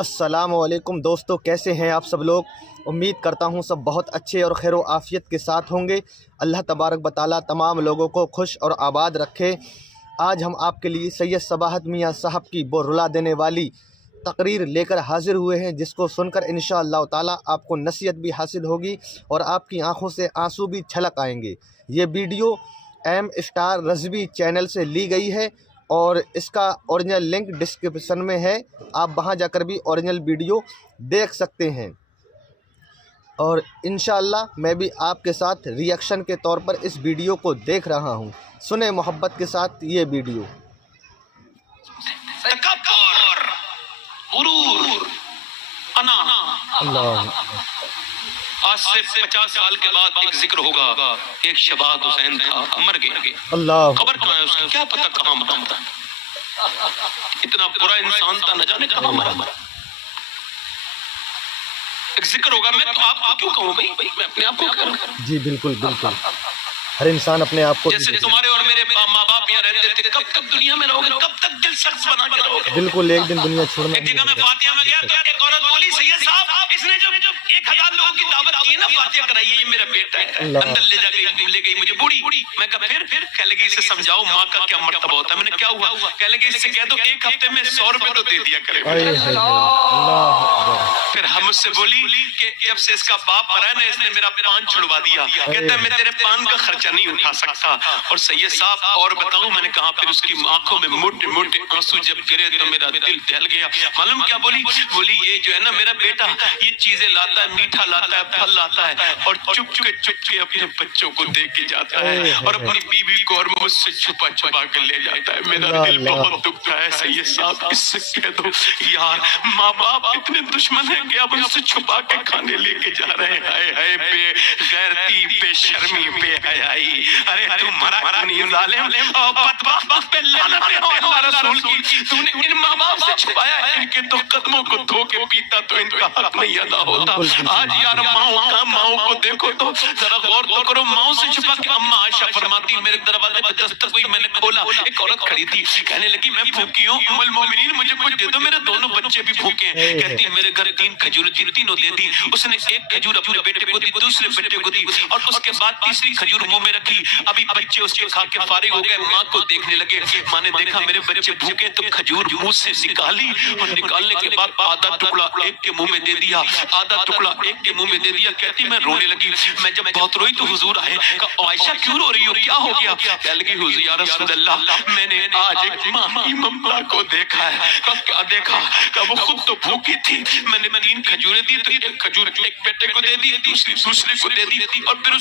السلام علیکم دوستو، کیسے ہیں آپ سب لوگ؟ امید کرتا ہوں سب بہت اچھے اور خیر و عافیت کے ساتھ ہوں گے۔ اللہ تبارک و تعالیٰ تمام لوگوں کو خوش اور آباد رکھے۔ آج ہم آپ کے لیے سید صباحت میاں صاحب کی وہ رلا دینے والی تقریر لے کر حاضر ہوئے ہیں، جس کو سن کر انشاءاللہ تعالیٰ آپ کو نصیحت بھی حاصل ہوگی اور آپ کی آنکھوں سے آنسو بھی چھلک آئیں گے۔ یہ video M star Rizvi channel سے لی گئی ہے اور اس کا اوریجنل لنک ڈسکرپشن میں ہے، آپ وہاں جا کر بھی اوریجنل ویڈیو دیکھ سکتے ہیں۔ اور انشاءاللہ میں بھی آپ کے ساتھ ریئیکشن کے طور پر اس ویڈیو کو دیکھ رہا ہوں۔ سنیں محبت کے ساتھ یہ ویڈیو۔ تکبر، غرور، انا۔ اللہ آج سے 50 سال کے بعد ایک ذکر ہوگا، ایک شباب حسین تھا، مر گیا۔ اللہ خبر کہاں ہے اس کی؟ کیا پتہ کہاں مرا؟ اتنا برا انسان تھا، نہ جانے کہاں مرا۔ ایک ذکر ہوگا۔ میں تو آپ کو کیوں کہوں بھائی، میں اپنے آپ کو کہہ رہا ہوں۔ جی بالکل بالکل، ہر انسان اپنے آپ کو جیسے تمہارے اور میرے ماں باپ یہاں رہتے تھے، کب تک دنیا میں رہو گے؟ کب تک دل سخت بنا کے رہو گے؟ بالکل ایک دن دنیا چھوڑنا ایک جگہ میں فاتحہ میں گیا تو ایک عورت بولی، سید صاحب اس نے جو 1000 لوگوں کی دعوت کی ہے نا، فاتحہ کرائیے، یہ میرا بیٹا ہے۔ اندر لے جا کے لے گئی مجھے بوڑھی۔ میں کہا پھر کہہ لگی اسے سمجھاؤ ماں کا کیا مرتبہ ہوتا ہے۔ میں نے کیا ہوا؟ کہہ لگی اس سے کہہ دو ایک ہفتے میں 100 روپے تو دے دیا کرے۔ پھر ہم اس سے بولی کہ جب سے اس کا باپ مرا ہے نا، اس نے میرا پان چھڑوا دیا، کہتا ہے میں تیرے پان کا خرچہ نہیں اٹھا سکتا۔ اور سید صاحب اور بتاؤں، میں نے کہا پھر اس کی آنکھوں میں موٹے موٹے آنسو جب گرے تو میرا دل دہل گیا۔ معلوم کیا بولی؟ بولی یہ جو ہے نا میرا بیٹا یہ چیزیں لاتا ہے، میٹھا لاتا ہے، پھل لاتا ہے، اور چپ کے اپنے بچوں کو دے کے جاتا ہے اور اپنی بیوی کو اور مجھ سے چھپا کے لے جاتا ہے۔ میرا دل بہت دکھتا ہے سید صاحب، اس سے کہہ دو یار ماں باپ اتنے دشمن ہیں کہ اب ان سے چھپا کے کھانے لے کے جا رہے ہیں۔ ہائے ہائے بے غیرتی، بے شرمی، بے حیائی۔ ارے تو مرا نہیں ظالم اور بدبخت، پہ لعنت ہے اللہ رسول کی۔ تو نے ان ماں باپ سے چھپایا ہے، ان کے تو قدموں کو دھو کے پیتا تو ان کا حق نہیں ادا ہوتا۔ آج یار ماؤں کو دیکھو تو ذرا غور تو کرو، ماؤں سے چھپا کے۔ اماں عائشہ فرماتی میرے دروازے پہ دستک ہوئی، میں نے کھولا، ایک عورت کھڑی تھی، کہنے لگی میں بھوکی ہوں ام المومنین مجھے کچھ دے دو، میرے دونوں بچے بھی بھوکے ہیں۔ کہتی میرے گھر 3 کھجور تھی، تینوں دے دی۔ اس نے ایک کھجور اپنے بیٹے کو دی، دوسرے بیٹے کو دی، اور اس کے بعد تیسری کھجور منہ میں رکھی۔ ابھی بچے اس کے کھا کے فارغ ہو گئے، ماں کو دیکھنے لگے۔ ماں نے دیکھا میرے بچے بھوکے تو کھجور منہ سے نکالی، اور نکالنے کے بعد آدھا ٹکڑا ایک کے منہ میں دے دیا، آدھا ٹکڑا ایک کے منہ میں دے دیا۔ کہتی میں رونے لگی، میں جب بہت روئی تو حضور آئے، کہا عائشہ کیوں رو رہی ہو، کیا ہو گیا؟ کہنے لگی حضور یا رسول اللہ میں نے آج ایک ماں کی ممتا کو دیکھا ہے۔ کہا کیا دیکھا؟ کہا وہ خود تو بھوکی تھی، میں نے 3 کھجوریں دی تو ایک کھجور ایک بیٹے کو دے دی، دوسرے کو دے دی، اور پھر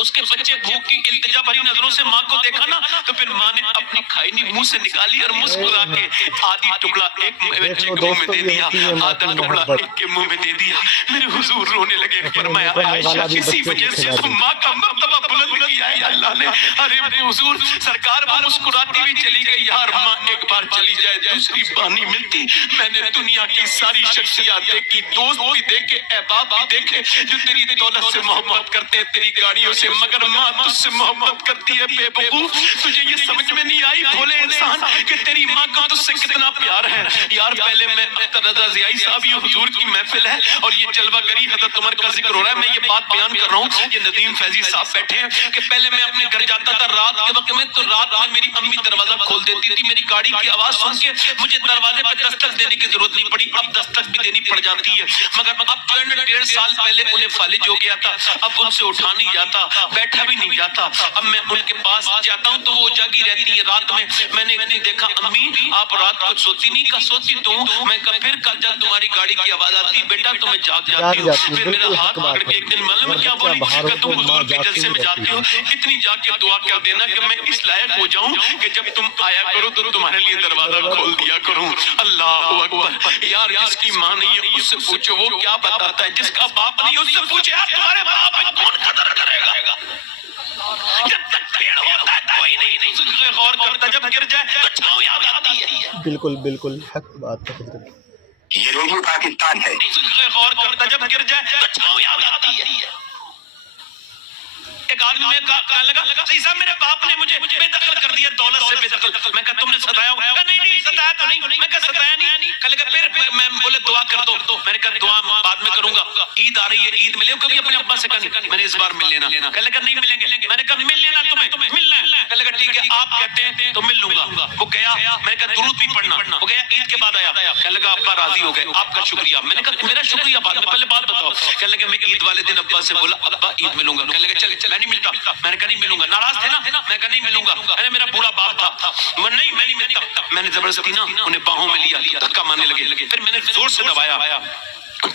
اس کے بچے بھوک کی التجا بھری نظروں سے ماں کو دیکھا نا، تو پھر ماں نے اپنی کھائنی منہ سے نکالی اور مسکرا کے آدھی ٹکڑا ایک بچے کے منہ میں دے دیا، آدھا ٹکڑا ایک کے منہ میں دے دیا۔ میرے حضور رونے لگے، فرمایا عائشہ کسی وجہ سے تو ماں کا مرتبہ بلند کیا ہے اللہ نے۔ ارے حضور سرکار وہ مسکراتی بھی چلی گئی، یار ماں ایک بار چلی جائے دوسری بار نہیں ملتی۔ میں نے دنیا کی ساری شخصیات دیکھی، دوست بھی دیکھے، احباب بھی دیکھے جو تیری دولت سے محبت کرتے ہیں، تیری گاڑیوں سے، مگر ماں تجھ سے محبت کرتی ہے۔ بے وقوف، تجھے یہ سمجھ میں نہیں آئی بھولے انسان کہ تیری ماں کا تجھ سے کتنا پیار ہے۔ یار پہلے میں اختر رضا ضیائی صاحب، یہ حضور کی محفل ہے اور یہ جلوہ گری حضرت عمر کا ذکر ہو رہا ہے، میں یہ بات بیان کر رہا ہوں۔ یہ ندیم فیضی صاحب بیٹھے ہیں کہ پہلے میں اپنے گھر جاتا تھا رات کے وقت میں، تو رات میں میری امی دروازہ کھول دیتی تھی، میری گاڑی کی آواز سن کے مجھے دروازے پہ دستک دینے کی ضرورت نہیں پڑی، اب دستک بھی دینی پڑ جاتی ہے۔ مگر اب جو ہے نا 1.5 سال پہلے انہیں فالج ہو گیا تھا، اب ان سے اٹھا نہیں جاتا، بیٹھا بھی نہیں جاتا۔ اب میں ان کے پاس جاتا ہوں تو وہ جاگی رہتی ہے رات میں۔ میں نے ایک دن دیکھا امی آپ رات کو سوتی نہیں؟ کہا سوتی تو ہوں۔ میں کہا پھر کل جب تمہاری گاڑی کی آواز آتی بیٹا تو میں جاگ جاتی ہوں۔ پھر میرا ہاتھ پکڑ کے ایک دن معلوم کیا بولی کہ تم حضور کے جلسے میں جاتی ہو، اتنی جا کے دعا کر دینا کہ میں اس لائق ہو جاؤں کہ جب تم آیا کرو تو تمہارے لیے دروازہ کھول دیا کروں۔ اللہ اکبر۔ یار جس کی ماں نہیں ہے اس سے پوچھو وہ کیا بتاتا ہے، جس کا باپ نہیں اس سے پوچھے یار تمہارے باپ پہ کون قدر کرے گا؟ جب تک پیڑ ہوتا ہے کوئی نہیں غور کرتا، جب گر جائے تو چھاؤں یاد آتی ہے۔ بالکل بالکل حق بات ہے حضرت۔ یہ روحی پاکستان ہے۔ غور کرتا جب گر جائے تو چھاؤں یاد آتی ہے۔ ایک آدمی میں کہنے لگا صحیح صاحب میرے باپ نے مجھے بے دخل کر دیا، دولت سے بے دخل۔ میں کہا تم نے ستایا ہوگا؟ نہیں ستایا تو نہیں۔ میں کہا ستایا نہیں۔ کہنے لگا پھر میں بولا کر دو. میں نے کہا دعا بعد میں کروں گا, عید آ رہی ہے, عید ملے. کبھی اپنے ابا سے کہا میں نے اس بار مل لینا. کہنے لگا نہیں ملیں گے. میں نے کہا مل لینا, تمہیں ملنا ہے. کہنے لگا ٹھیک ہے آپ کہتے ہیں تو مل لوں گا. وہ گیا, میں نے کہا درود بھی پڑھنا. وہ گیا, عید کے بعد آیا. کہنے لگا ابا راضی ہو گئے, آپ کا شکریہ. میں نے کہا میرا شکریہ بعد میں, پہلے بات بتاؤ. کہنے لگا میں عید والے دن ابا سے بولا ابا عید ملوں گا. کہنے لگا چل میں نہیں ملتا. میں نے کہا نہیں ملوں گا. ناراض تھے نا. میں کہا نہیں ملوں گا. میرا بوڑھا باپ تھا, میں نہیں ملتا. میں نے زبردستی نا انہیں باہوں میں لیا, دھکا مارنے لگے. پھر میں نے زور سے دبایا.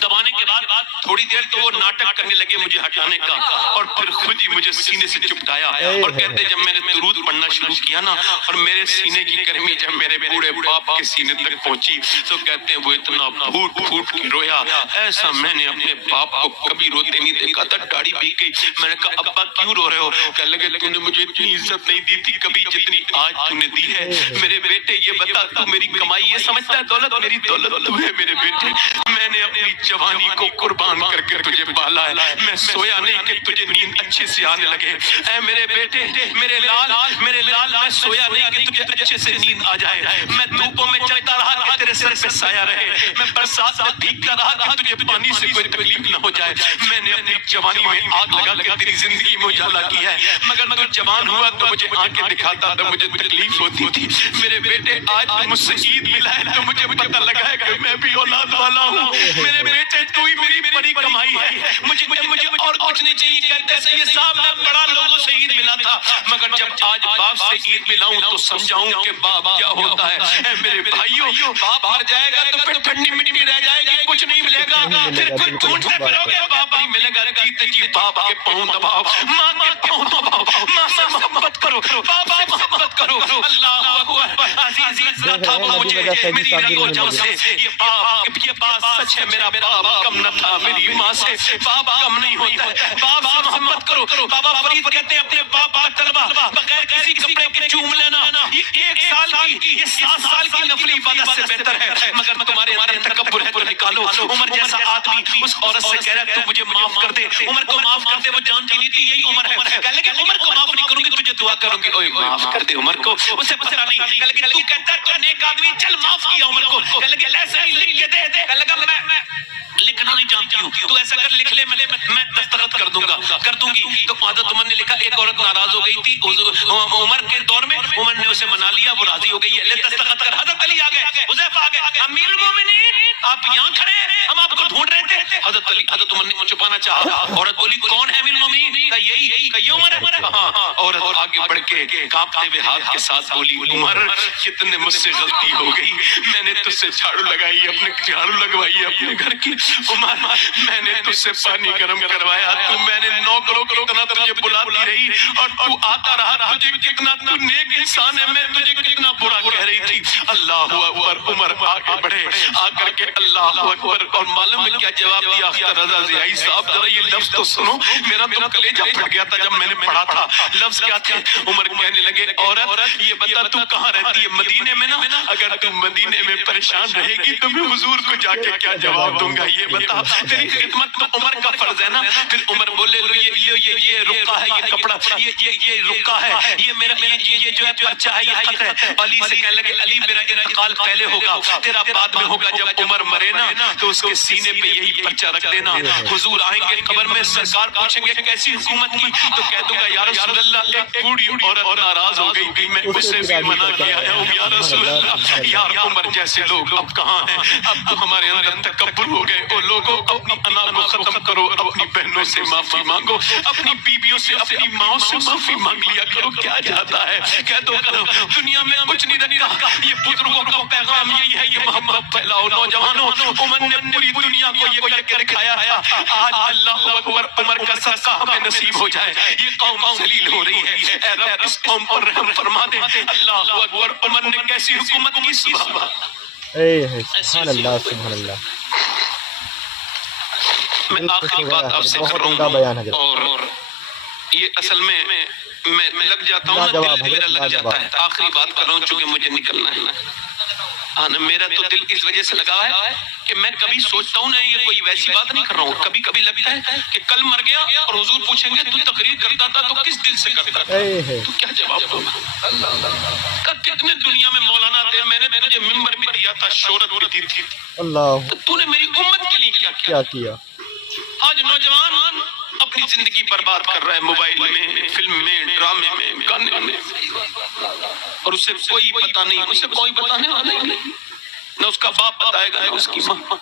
دبانے کے بعد تھوڑی دیر تو وہ ناٹک کرنے لگے مجھے ہٹانے کا, اور پھر خود ہی مجھے سینے سے چپٹایا. اور کہتے جب میں نے درود پڑھنا شروع کیا نا, اور میرے سینے کی گرمی جب میرے بوڑھے باپ کے سینے تک پہنچی, تو کہتے ہیں وہ اتنا پھوٹ پھوٹ کے رویا. ایسا میں نے اپنے باپ کو کبھی روتے نہیں دیکھا تھا. داڑھی بھیگ گئی. میں نے کہا ابا کیوں رو رہے ہو؟ کہنے لگے تو نے مجھے اتنی عزت نہیں دی تھی کبھی جتنی آج تو نے دی ہے. میرے بیٹے یہ بتا, تو میری کمائی یہ سمجھتا ہے دولت؟ میری دولت تو ہے میرے بیٹے. میں نے اپنی جوانی کو قربان کر کے تجھے پالا ہے. میں سویا نہیں کہ تجھے نیند اچھے سے آنے لگے. اے میرے بیٹے, میرے لال, میں سویا نہیں کہ تجھے اچھے سے نیند آ جائے. میں دھوپوں میں چلتا رہا کہ تیرے سر پہ سایہ رہے. میں برسات میں بھیگتا رہا کہ تجھے پانی سے کوئی تکلیف نہ ہو جائے. میں نے اپنی جوانی میں آگ لگا کے تیری زندگی میں اجالا کیا ہے. مگر تو جوان ہوا تو مجھے آنکھیں دکھاتا تو مجھے تکلیف ہوتی تھی. میرے بیٹے آج تو مجھ سے عید ملا ہے تو مجھے پتہ لگا ہے کہ میں بھی اولاد والا ہوں. میرے بیٹے تو ہی میری بڑی کمائی ہے. مجھے اور کچھ نہیں چاہیے. کہتے ہیں یہ صاحب میں بڑا لوگوں سے عید ملا تھا, مگر جب آج باپ سے عید ملاؤں تو سمجھاؤں کہ باپ کیا ہوتا ہے. اے میرے بھائیوں, باپ مر جائے گا تو پھر ٹھنڈی مٹی رہ جائے گی, کچھ نہیں ملے گا. پھر کوئی ڈھونڈتے پھرو گے باپ نہیں ملے گا. جیتے جی باپ کے پاؤں دباؤ, ماں کے پاؤں دباؤ, ماں سے محبت کرو, باپ سے محبت کرو. اللہ اکبر. عزیز تھا وہ مجھے میری رگوں جاں سے. یہ بات سچ ہے, میرا باپ کم نہ تھا میری ماں سے. باپ کم نہیں ہوتا ہے. باپ سے محبت کرو. بابا فرید کہتے ہیں اپنے باپ کا طلبہ بغیر کسی کپڑے کے چوم لینا یہ 1 سال کی, یہ 7 سال کی نفلی عبادت سے بہتر ہے. مگر تمہارے اندر تکبر ہے تو نکالو. عمر جیسا آدمی اس عورت سے کہہ رہا ہے تو مجھے معاف کر دے. عمر کو معاف کر دے, وہ جانتی نہیں تھی یہی عمر ہے. کہہ لے کہ عمر کو معاف نہیں کروں گی, تجھے دعا کروں گی. اوے معاف کر دے عمر کو, اسے پتہ نہیں. کہہ لے کہ تو کہتا ہے تو نیک آدمی, چل معاف کیا عمر کو. کہہ لے کہ ایسا ہی لکھ کے دے. کہہ لے کہ میں لکھنا نہیں جانتی ہوں, تو ایسا کر لکھ لے, میں دستخط کر دوں گی. تو حضرت عمر نے لکھا. ایک عورت ناراض ہو گئی تھی عمر کے دور میں, عمر نے اسے منا لیا, وہ راضی ہو گئی ہے. لے دستخط کر. حضرت علی آ گئے, حذیفہ آ گئے. امیر المومنین آپ یہاں کھڑے ہیں, ہم آپ کو ڈھونڈ رہے تھے. حضرت عمر نے چھپانا چاہا. عورت بولی کون ہے امیر المومنین؟ یہی کہ یہ عمر ہے. ہاں. عورت آگے بڑھ کے کانپتے ہوئے ہاتھ کے ساتھ بولی عمر کتنے مجھ سے غلطی ہو گئی, میں نے تجھ سے جھاڑو لگوائی اپنے گھر کی. عمر میں نے تجھ سے پانی گرم کروایا, تو میں نے نوکروں کو اتنا تجھے بلاتی رہی, اور تو آتا رہا. تجھے کتنا تو نیک انسان ہے, میں تجھے کتنا برا کہہ رہی تھی. اللہ اکبر. عمر آگے بڑھے, آ کر کے اللہ اکبر. اور معلوم ہے کیا جواب دیا اختر رضا ضیائی صاحب؟ ذرا یہ لفظ تو سنو, میرا تو کلیجہ پھٹ گیا تھا جب میں نے پڑھا تھا. لفظ کیا تھے؟ عمر کہنے لگے عورت یہ بتا تو کہاں رہتی ہے؟ مدینے میں نا. اگر تم مدینے میں پریشان رہے گی تو میں حضور کو جا کے کیا جواب دوں گا, یہ بتا. تیری خدمت تو عمر کا فرض ہے نا. پھر عمر بولے یہ رکا ہے, یہ کپڑا, یہ رکا ہے, یہ میرا, یہ جو ہے پرچہ ہے, یہ خط ہے. علی سے کہنے لگے علی میرا انتقال پہلے ہوگا, تیرا بعد میں ہوگا. جب عمر مرے نا تو اس کے سینے پہ یہی پرچہ رکھ دینا. حضور آئیں گے قبر میں, سرکار پوچھیں گے کیسی حکومت کی, تو کہہ دوں گا یا رسول اللہ ایک بوڑھی عورت ناراض ہو گئی تھی, میں اسے بھی منع کیا ہے. یا رسول اللہ, یار عمر جیسے لوگ اب کہاں ہیں؟ اب تو ہمارے اندر تکبر ہو گئے. اور لوگوں اپنی انا کو ختم کرو, اپنی بہنوں سے معافی مانگو, اپنی بیویوں سے, اپنی ماں سے معافی مانگ لیا کرو. کیا جاتا ہے, کہہ دو کرو دنیا میں کچھ نہیں رکھا. یہ بزرگوں کا پیغام یہی ہے, یہ محبت پھیلاؤ. نوجوانوں, عمر نے پوری دنیا کو یہ کر کے دکھایا تھا. آج اللہ اکبر عمر کا صدقہ ہمیں نصیب ہو جائے. یہ قوم ذلیل ہو رہی ہے, اے رب اس قوم پر رحم فرما دے. اللہ اکبر. عمر نے کیسی حکومت کی, سبحان اللہ سبحان اللہ. میں آخری بات آپ سے کر رہا ہوں, اور یہ اصل میں لگ جاتا ہوں نا, دل میرا لگ جاتا ہے. آخری بات کر رہا ہوں چونکہ مجھے نکلنا ہے. ہاں میرا تو دل اس وجہ سے لگا ہے کہ میں کبھی سوچتا ہوں نا، یہ کوئی ویسی بات نہیں کر رہا ہوں، کبھی کبھی لگتا ہے کہ کل مر گیا اور حضور پوچھیں گے تو تقریر کرتا تھا تو کس دل سے کرتا تھا، تو کیا جواب دوں گا؟ کتنے دنیا میں مولانا تھے، میں نے تجھے ممبر بھی دیا تھا، شہرت بھی دی تھی، اللہ تو نے میری امت کے لیے کیا کیا؟ آج نوجوان اپنی زندگی برباد کر رہا ہے، موبائل میں، فلم میں، ڈرامے میں، گانے میں، اور اسے کوئی پتہ نہیں، اسے کوئی بتانے والا نہیں، نہ اس کا باپ بتائے گا نہ اس کی ماں۔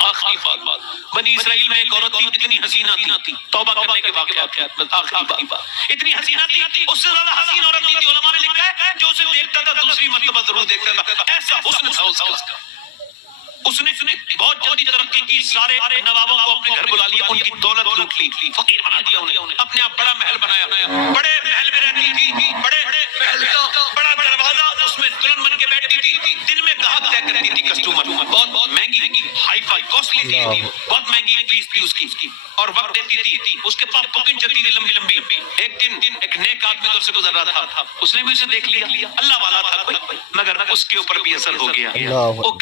آخری بات، بنی اسرائیل میں ایک عورت تھی، اتنی حسینہ تھی، توبہ کرنے کے واقعات، آخری بات، اتنی حسینہ تھی، اس سے زیادہ حسین عورت نہیں تھی، علماء نے لکھا ہے جو اسے دیکھتا تھا دوسری مرتبہ ضرور دیکھتا تھا، ایسا حسن تھا اس کا۔ اس نے بہت جلدی ترقی کی، سارے نوابوں کو اپنے گھر بلا لیا، ان کی دولت لوٹ لی، فقیر بنا دیا انہیں، اپنے آپ بڑا محل بنایا، بڑے محل میں رہتی تھی، بڑے محل کا بڑا دروازہ، اس میں دلہن بن کے بیٹھتی تھی، دن میں گاہک طے کرتی تھی، کسٹمر، بہت مہنگی، ہائی فائی، کاسٹلی تھی، بہت مہنگی فیس تھی اس کی، اور وقت دیتی تھی، اس کے پاس بکنگ چلتی تھی لمبی لمبی۔ ایک دن ایک نیک آدمی ادھر سے گزر رہا تھا، اس نے بھی اسے دیکھ لیا، اللہ والا تھا کوئی، مگر اس کے اوپر بھی اثر ہو گیا، وہ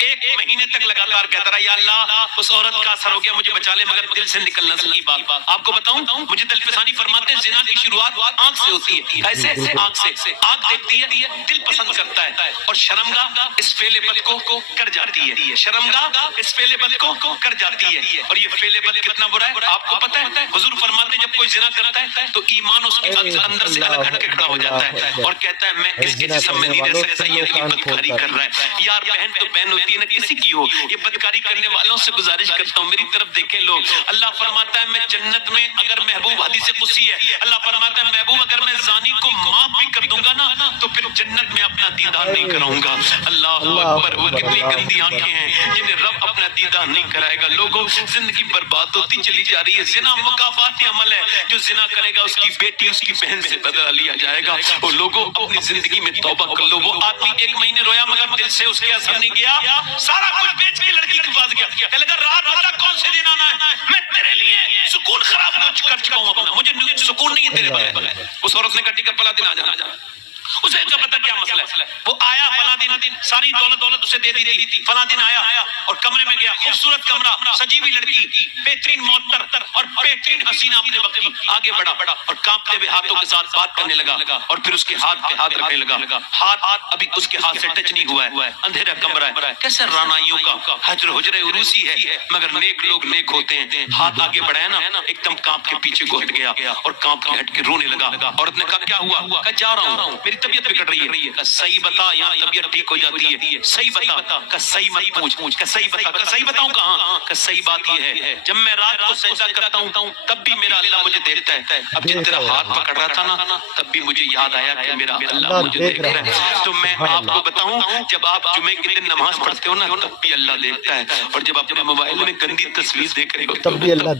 ایک مہینے تک لگاتار کہتا رہا یا اللہ اس عورت کا اثر ہو گیا، مجھے بچا لے، مگر دل سے نکلنا سکی بات۔ آپ کو بتاؤں، مجھے دل فسانی فرماتے ہیں زنا کی شروعات آنکھ سے ہوتی ہے، کیسے؟ آنکھ سے، آنکھ دیکھتی ہے، دل پسند کرتا ہے، اور شرمگاہ اس فعل بد کو کر جاتی ہے، شرمگاہ اس فعل بد کو کر جاتی ہے، اور یہ فعل بد کتنا برا ہے آپ کو پتہ ہے؟ حضور فرماتے ہیں جب کوئی زنا کرتا ہے تو ایمان اس کے اندر سے الگ ہٹ کے کھڑا ہو جاتا ہے، اور کہتا ہے میں اس کے جسم میں نہیں رہ سکتا، یہ بدکاری کر رہا ہے۔ یار بہن تو بہن ہوتی ہے نا، کسی کی ہو، یہ بدکاری کرنے والوں سے گزارش کرتا ہوں میری طرف دیکھیں لوگ، اللہ فرماتا ہے میں جنت میں اگر محبوب، حدیث قدسی ہے، اللہ فرماتا ہے محبوب اگر میں زانی کو معاف بھی کر دوں گا نا تو پھر جنت میں اپنا دیدار نہیں کراؤں گا۔ اللہ اکبر، وہ کتنی گندی آنکھیں ہیں جنہیں رب اپنا دیدار نہیں کرائے گا۔ لوگوں زندگی برباد ہوتی چلی جا رہی ہے، زنا مکافاتی عمل ہے، جو زنا کرے گا اس کی بیٹی اس کی بہن سے بدلہ لیا جائے گا۔ اور لوگوں اپنی زندگی میں توبہ کر لو، وہ آدمی ایک مہینے رویا مگر دل سے اس کے اثر نہیں گیا، سارا کچھ بیچ کے لڑکی کے پاس گیا، کہ لگا رات بتا کون سے دن آنا ہے، میں تیرے لیے سکون خراب کر چکا ہوں اپنا، مجھے سکون نہیں ہے تیرے بغیر۔ اس عورت نے کہا ٹھیک ہے فلاں دن آ جانا، اسے کیا پتا کیا مسئلہ ہے، وہ آیا فلاں دن، ساری دولت اسے دے دی تھی، فلاں دن آیا اور کمرے میں گیا، خوبصورت کمرہ، سجی ہوئی لڑکی، بہترین معطر اور بہترین حسینہ اپنے وقت کی، آگے بڑھا اور کانپتے ہوئے ہاتھوں کے ساتھ بات کرنے لگا، اور پھر اس کے ہاتھ پہ ہاتھ رکھنے لگا، ہاتھ ابھی اس کے ہاتھ سے ٹچ نہیں ہوا ہے، اندھیرا کمرہ ہے، کیسے رانائیوں کا حجر عروسی ہے، مگر نیک لوگ نیک ہوتے ہیں۔ ہاتھ آگے بڑھایا نا، ایک دم کانپ کے پیچھے کو ہٹ گیا اور کانپ کے ہٹ کے رونے لگا۔ عورت نے کہا کیا ہوا؟ کہا جا رہا ہوں، میری طبیعت بگڑ رہی ہے۔ کہا صحیح بتا، یہاں طبیعت ٹھیک ہو جاتی ہے، صحیح بتا۔ کہا صحیح مت پوچھ، کہا صحیح بتا۔ کہا صحیح بتاؤں کہاں؟ کہا صحیح بات یہ ہے جب میں رات کو سجدہ کرتا ہوں تب بھی میرا اللہ مجھے دیکھتا ہے، اب جب تیرا ہاتھ پکڑ رہا تھا نا تب بھی مجھے یاد آیا کہ میرا اللہ مجھے دیکھ رہا ہے۔ تو میں آپ کو بتاؤں، جب آپ جمعے کے دن نماز پڑھتے ہو نا تب بھی اللہ دیکھتا ہے، اور جب اپنے موبائل میں گندی تصویر دیکھ رہے ہو تب بھی اللہ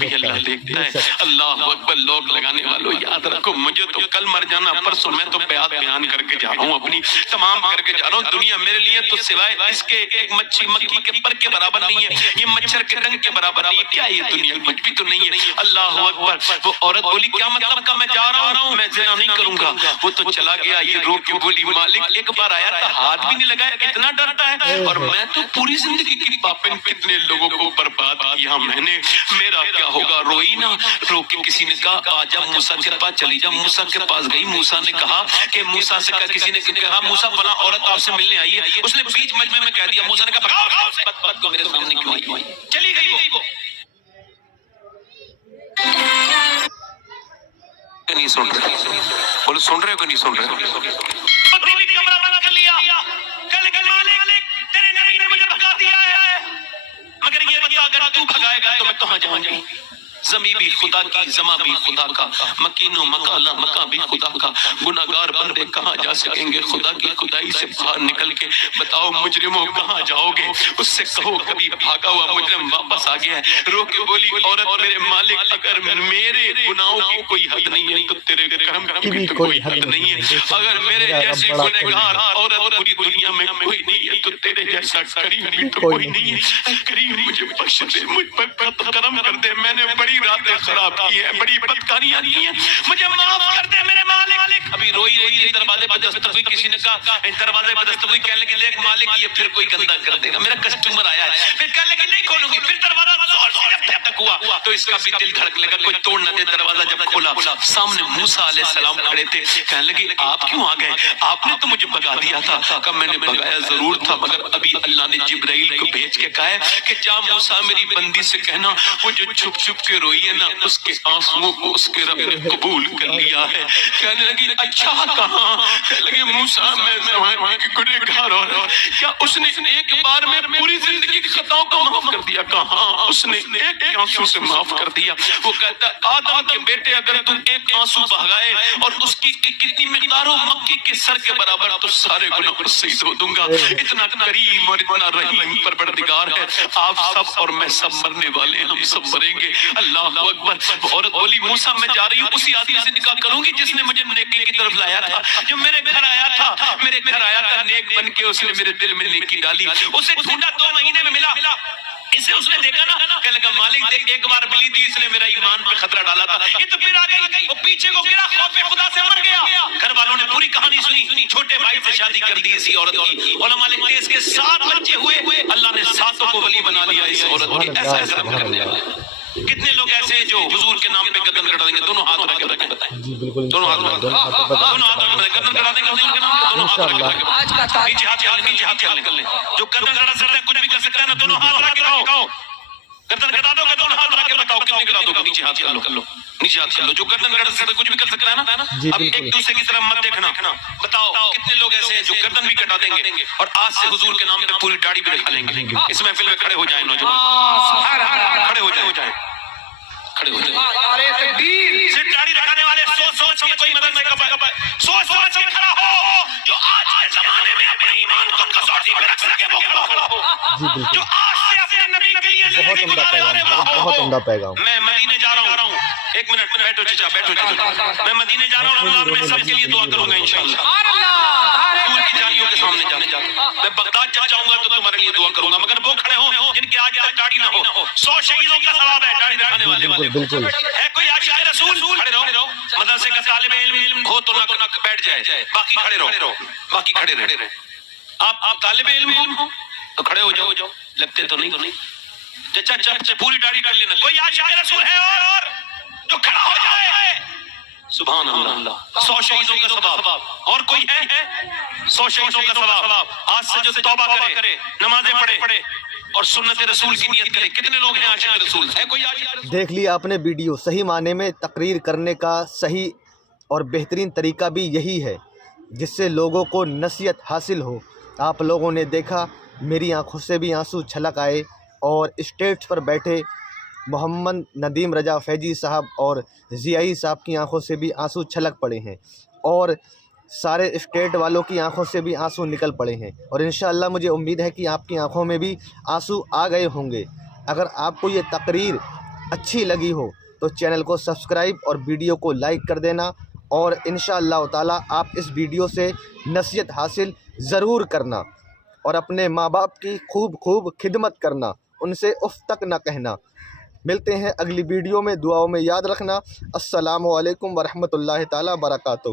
دیکھتا ہے۔ اللہ اکبر، لوگ لگانے والوں یاد رکھو، مجھے تو کل مر جانا، پرسوں میں تو بیان کر کے جا رہا ہوں، اپنی تمام کر کے جا رہا ہوں۔ دنیا میرے لیے تو سوائے اس کے ایک مکھی کے پر کے برابر نہیں ہے، یہ مچھر کے ڈنگ کے برابر نہیں ہے، کیا یہ دنیا کچھ بھی تو نہیں ہے۔ اللہ اکبر۔ وہ عورت بولی کیا مطلب کا میں جا رہا ہوں، میں زنا نہیں کروں گا۔ وہ تو چلا گیا، یہ رو کے بولی مالک ایک بار آیا تھا ہاتھ بھی نہیں لگایا، اتنا ڈرتا ہے، اور میں تو پوری زندگی کی پاپن کتنے لوگوں کو برباد کیا میں نے، میرا کیا ہوگا؟ روئی نا، رو کے کسی نے کہا آجا موسیٰ کے پاس چلی جا، موسیٰ کے پاس گئی، موسیٰ نے کہا کہ موسیٰ سے کہا، کسی نے کہا موسیٰ فلاں عورت آپ سے ملنے آئی ہے، اس نے بیچ مجمع میں کہہ دیا، موسیٰ نے کہا بھگاؤ اسے، بد کو میرے سامنے کیوں آئی؟ چلی گئی وہ نہیں سن رہے، بولو سن رہے ہو کہ نہیں سن رہے؟ کمرہ بند کر لیا، کل مالک تیرے نبی نے مجھے بھگا دیا ہے، مگر یہ بتا اگر تو بھگائے گا تو میں کہاں جاؤں گی؟ زمین بھی خدا کی، زماں بھی خدا کا، مکین و مکالا مکان بھی خدا کا، گناہگار بندے کہاں جا سکیں گے خدا کی خدائی سے باہر نکل کے؟ بتاؤ مجرموں کہاں جاؤ گے؟ اس سے کہو کبھی بھاگا ہوا مجرم واپس آ گیا ہے۔ رو کے بولی عورت میرے مالک اگر میرے گناہوں کی کوئی حد نہیں ہے تو تیرے کرم کی بھی تو کوئی حد نہیں ہے، اگر میرے جیسی گنہگار عورت پوری دنیا میں کوئی نہیں ہے تو تیرے جیسا کریم بھی تو کوئی نہیں ہے۔ کریم مجھے بخش دے، مجھ پر کرم کر دے، میں نے بڑی بڑی راتیں خراب کی ہیں, بڑی بدکاریاں کی ہیں, مجھے معاف کر دے میرے مالک. ابھی روئی رہی تھی, دروازے پہ دستک ہوئی, کسی نے کہا دروازے پہ دستک ہوئی, کہنے لگی دیکھ مالک یہ پھر کوئی گندا کر دے گا, میرا کسٹمر آیا ہے. پھر کہنے لگی نہیں کھولوں گی. پھر دروازہ زور سے جب تک ہوا تو اس کا بھی دل دھڑکنے لگا, کوئی توڑ نہ دے. دروازہ جب کھولا سامنے موسیٰ علیہ السلام کھڑے تھے. کہنے لگی آپ کیوں آ گئے, آپ نے تو مجھے بھگا دیا تھا. کہا میں نے بھگایا ضرور تھا, مگر ابھی اللہ نے جبرائیل کو بھیج کے کہا ہے کہ جا موسیٰ میری بندی سے کہنا وہ جو چھپ چھپ کے روئی ہے نا, اس کے آنسوؤں کو اس کے رب نے قبول کر لیا ہے. کہنے لگی اچھا کہاں. کہنے لگی موسیٰ میں زمانے کے گنہگار ہوں, کیا اس نے ایک بار میں پوری زندگی کی خطاؤں کو معاف کر دیا؟ کہاں اس نے ایک آنسو سے معاف کر دیا. وہ کہتا ہے آدم کے بیٹے اگر تم ایک آنسو بہائے اور اس کی کتنی مقدار ہو مکی کے سر کے برابر, تو سارے گناہ پر سہی دھو دوں گا. اتنا کریم اور اتنا رحیم پروردگار ہے. آپ سب اور میں سب مرنے والے ہیں, ہم سب مریں گے. اللہ اکبر. عورت بولی موسیٰ میں جا رہی ہوں اسی آدمی سے نکاح کروں گی جس نے مجھے نیکی کی طرف لایا تھا, جو میرے گھر آیا تھا, میرے گھر آیا تھا نیک بن کے, اس نے میرے دل میں نیکی ڈالی. اسے ڈھونڈا 2 مہینے میں ملا, اسے اس نے دیکھا نا, کہنے لگا مالک دیکھ ایک بار ملی تھی, اس نے میرا ایمان پہ خطرہ ڈالا تھا, یہ تو پھر آ گئی. وہ پیچھے کو گرا, خوف خدا سے مر گیا. گھر والوں نے پوری کہانی سنی, چھوٹے بھائی سے شادی کر دی اسی عورت کی. علماء لکھتے ہیں اس کے 7 بچے ہوئے, اللہ نے 7 کو ولی بنا لیا اس عورت کی. ایسا کرم کرنے والا. کتنے لوگ ایسے ہیں جو حضور کے نام پہ گردن کٹا دیں گے؟ دونوں ہاتھ اٹھا کے بتائیں, دونوں ہاتھ اٹھا کے گردن کٹا دیں گے حضور کے نام پہ, دونوں ہاتھ اٹھا کے نیچے ہاتھ کر لیں, نیچے ہاتھ کر لیں. جو گردن کٹا سکتا ہے کچھ بھی کر سکتا ہے نا, دونوں ہاتھ اٹھا کے رکھو. گردن کٹا دو گے, دونوں ہاتھ اٹھا کے بتاؤ کتنے کٹا دو گے. نیچے ہاتھ کر لو, نیچے ہاتھ کر لو. جو گردن کٹا سکتا ہے کچھ بھی کر سکتا ہے نا. اب ایک دوسرے کی طرف مت دیکھنا, بتاؤ کتنے لوگ ایسے ہیں جو گردن بھی کٹا دیں گے اور آج سے حضور کے نام پہ پوری داڑھی بھی رکھا لیں گے. اس محفل میں کھڑے ہو جائیں نوجوان, کھڑے ہو جائیں. صرف داڑھی رکھانے والے سوچ کے کوئی مدد نہیں کر پائے. سوچ کے کھڑا ہو, جو آج کے زمانے میں اپنے ایمان کو کسوٹی پہ رکھ سکے وہ کھڑا ہو, جو آج سے اپنے نبی کے لیے زندگی گزارے والے بہت عمدہ پیغام. میں مدینے جا رہا ہوں, ایک منٹ بیٹھو چچا, بیٹھو. میں مدینے جا رہا ہوں, رمضان میں سب کے لیے دعا کروں گا انشاءاللہ. حضور کی جانیوں کے سامنے جانے جاتا ہوں. میں بغداد جب جاؤں گا تو تمہارے لیے دعا کروں گا, مگر وہ کھڑے ہوں جن کے آج تک داڑھی نہ ہو. 100 شہیدوں کا ثواب ہے داڑھی رکھنے والے. بالکل ہے کوئی عاشق رسول؟ کھڑے رہو. مدرسے کا طالب علم ہو تو نہ بیٹھ جائے, باقی کھڑے رہو, باقی کھڑے رہے. آپ طالب علم ہو تو کھڑے ہو جاؤ, لگتے تو نہیں. چچا پوری داڑھی کر لینا. کوئی عاشق رسول ہے اور جو کھڑا ہو جائے؟ سبحان اللہ. 100 شہیدوں کا ثواب. اور کوئی ہے 100 شہیدوں کا ثواب. آج سے جو توبہ کرے, نمازیں پڑھے اور سنت رسول کی نیت کرے. کتنے لوگ ہیں عاشق رسول؟ ہے کوئی عاشق رسول؟ دیکھ لیا آپ نے ویڈیو. صحیح معنی میں تقریر کرنے کا صحیح اور بہترین طریقہ بھی یہی ہے جس سے لوگوں کو نصیحت حاصل ہو. آپ لوگوں نے دیکھا میری آنکھوں سے بھی آنسو چھلک آئے, اور اسٹیج پر بیٹھے محمد ندیم رضا فیضی صاحب اور ضیائی صاحب کی آنکھوں سے بھی آنسو چھلک پڑے ہیں, اور سارے اسٹیٹ والوں کی آنکھوں سے بھی آنسو نکل پڑے ہیں. اور انشاءاللہ مجھے امید ہے کہ آپ کی آنکھوں میں بھی آنسو آ گئے ہوں گے. اگر آپ کو یہ تقریر اچھی لگی ہو تو چینل کو سبسکرائب اور ویڈیو کو لائک کر دینا, اور انشاءاللہ تعالی آپ اس ویڈیو سے نصیحت حاصل ضرور کرنا, اور اپنے ماں باپ کی خوب خدمت کرنا, ان سے اف تک نہ کہنا. ملتے ہیں اگلی ویڈیو میں, دعاؤں میں یاد رکھنا. السلام علیکم ورحمۃ اللہ تعالی وبرکاتہ.